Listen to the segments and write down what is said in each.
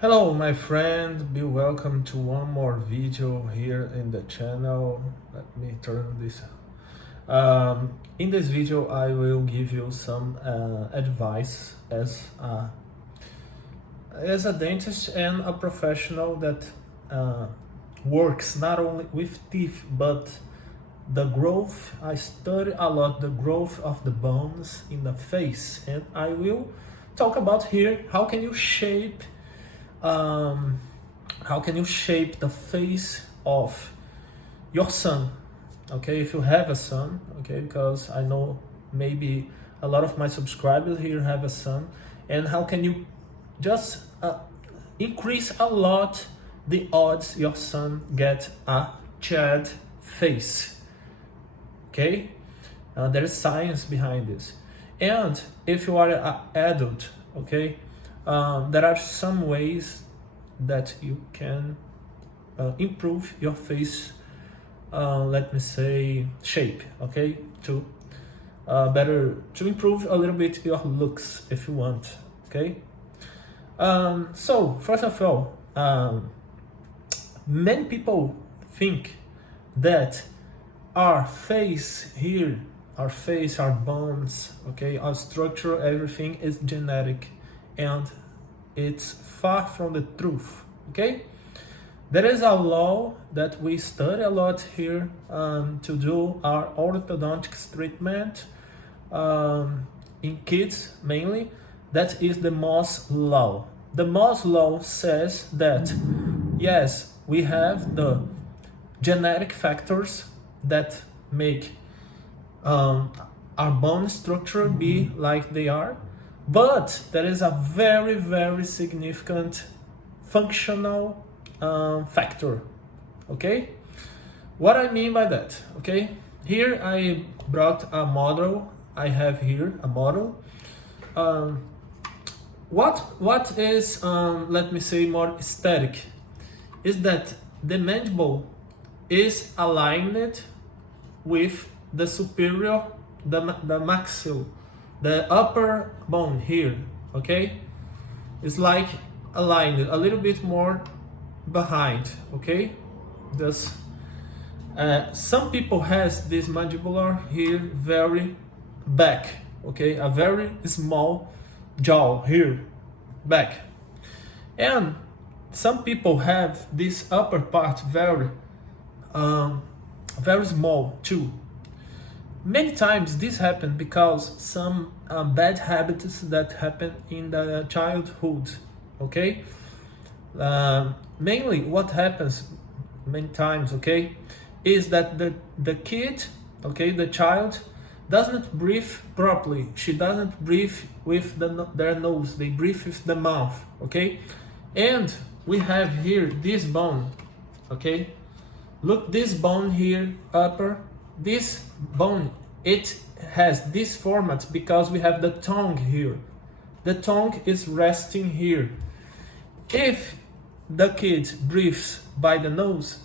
Hello my friend, be welcome to one more video here in the channel. Let me turn this. In this video I will give you some advice as a dentist and a professional that works not only with teeth but the growth. I study a lot the growth of the bones in the face, and I will talk about here um, how can you shape the face of your son, okay, if you have a son, okay, because I know maybe a lot of my subscribers here have a son, and how can you just increase a lot the odds your son get a child face, okay. There is science behind this, and if you are an adult, okay, there are some ways that you can improve your face, let me say, shape, okay, to improve a little bit your looks if you want, okay. So first of all, many people think that our face here, our face, our bones, okay, our structure, everything is genetic, and it's far from the truth, okay. There is a law that we study a lot here to do our orthodontics treatment in kids mainly. That is the Mohs law. The Mohs law says that yes, we have the genetic factors that make our bone structure be like they are, but there is a very, very significant functional factor, okay. What I mean by that, okay, here I brought a model. I have here a model. What is let me say more aesthetic is that the mandible is aligned with the superior, the maxilla, the upper bone here, okay. It's like aligned a little bit more behind, okay. Thus some people has this mandibular here very back, okay, a very small jaw here back, and some people have this upper part very very small too. Many times this happens because some bad habits that happen in the childhood, okay. Mainly what happens many times, okay, is that the kid, okay, the child doesn't breathe properly. She doesn't breathe with their nose, they breathe with the mouth, okay. And we have here this bone, okay. Look, this bone here, upper, this bone, it has this format because we have the tongue here. The tongue is resting here. If the kid breathes by the nose,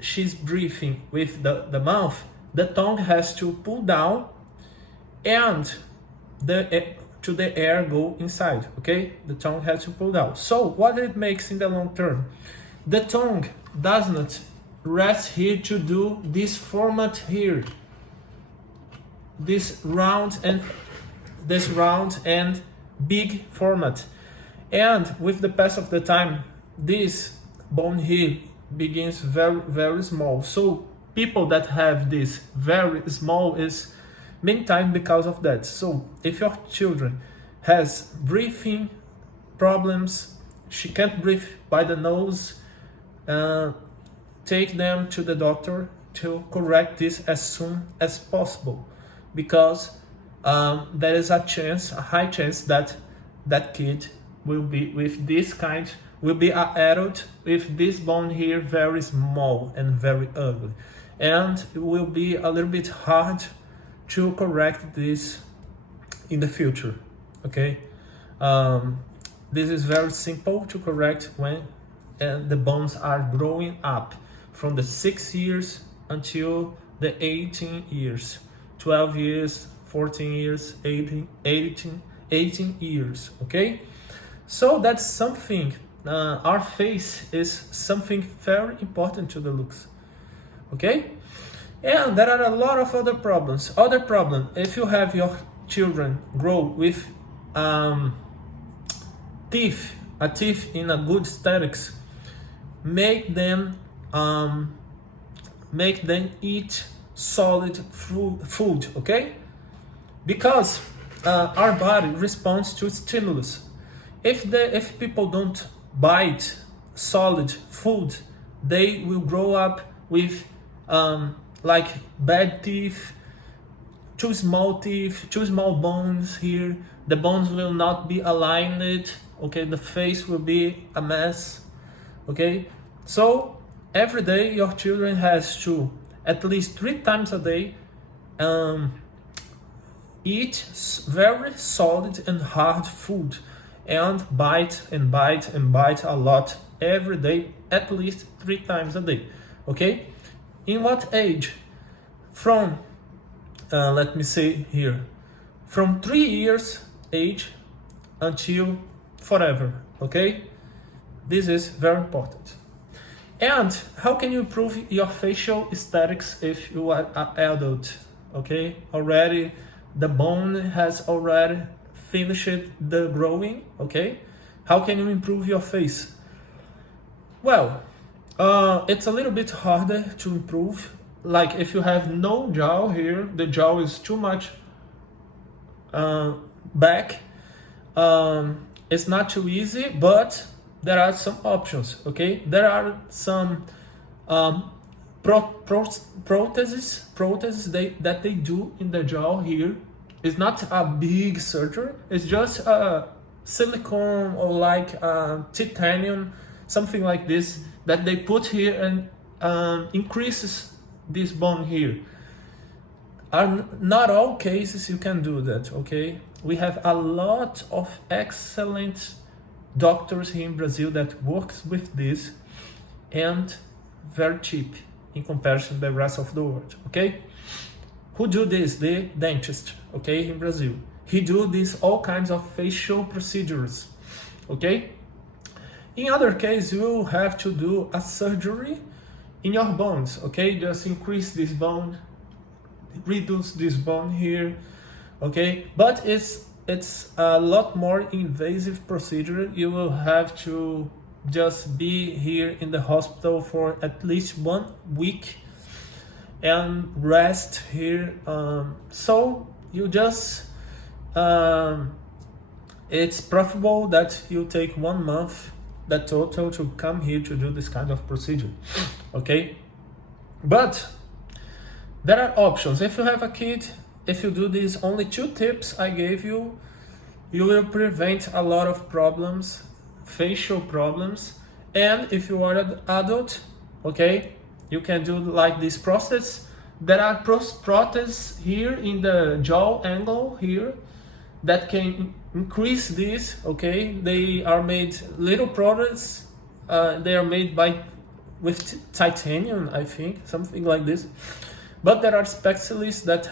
she's breathing with the mouth, the tongue has to pull down and the air go inside, okay. The tongue has to pull down. So what it makes in the long term, the tongue does not rest here to do this format here, this round and big format, and with the pass of the time this bone here begins very, very small. So people that have this very small is many times because of that. So if your children has breathing problems, she can't breathe by the nose, take them to the doctor to correct this as soon as possible, because there is a high chance that that kid will be with this kind, will be an adult with this bone here very small and very ugly, and it will be a little bit hard to correct this in the future, okay. This is very simple to correct when the bones are growing up from the 6 years until the 18 years, 12 years, 14 years, 18 years, okay. So that's something our face is something very important to the looks. Okay, and there are a lot of other problems. Other problem, if you have your children grow with teeth in a good aesthetics, make them eat solid food, okay? Because our body responds to stimulus. If people don't bite solid food, they will grow up with like bad teeth, too small bones here. The bones will not be aligned. Okay, the face will be a mess. Okay, so every day your children has to at least 3 times a day eat very solid and hard food and bite and bite and bite a lot every day, at least 3 times a day. Okay, in what age? From let me say here, from 3 years age until forever. Okay, this is very important. And how can you improve your facial aesthetics if you are an adult? Okay, already the bone has already finished the growing. Okay, how can you improve your face? Well, it's a little bit harder to improve. Like if you have no jaw here, the jaw is too much back. It's not too easy, but there are some options. Okay, there are some protheses that they do in the jaw here. It's not a big surgery. It's just a silicone or like titanium, something like this, that they put here and increases this bone here. Not all cases you can do that. Okay, we have a lot of excellent doctors here in Brazil that works with this, and very cheap in comparison to the rest of the world. Okay, who do this? The dentist. Okay, in Brazil, he do this all kinds of facial procedures. Okay, in other case, you will have to do a surgery in your bones. Okay, just increase this bone, reduce this bone here. Okay, but it's a lot more invasive procedure. You will have to just be here in the hospital for at least 1 week and rest here. So you just it's preferable that you take 1 month that total to come here to do this kind of procedure. Okay, but there are options. If you have a kid, if you do these only 2 tips I gave you, you will prevent a lot of problems, facial problems. And if you are an adult, okay, you can do like this process. There are prostheses here in the jaw angle here that can increase this. Okay, they are made little products. They are made with titanium, I think, something like this. But there are specialists that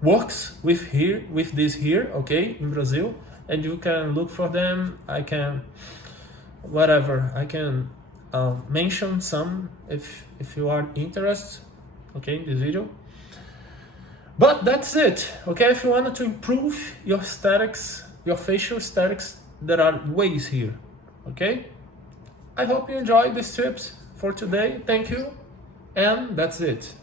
works with this here, okay, in Brazil, and you can look for them. I can mention some if you are interested, okay, in this video. But that's it. Okay, if you wanted to improve your aesthetics, your facial aesthetics, there are ways here. Okay, I hope you enjoyed these tips for today. Thank you, and that's it.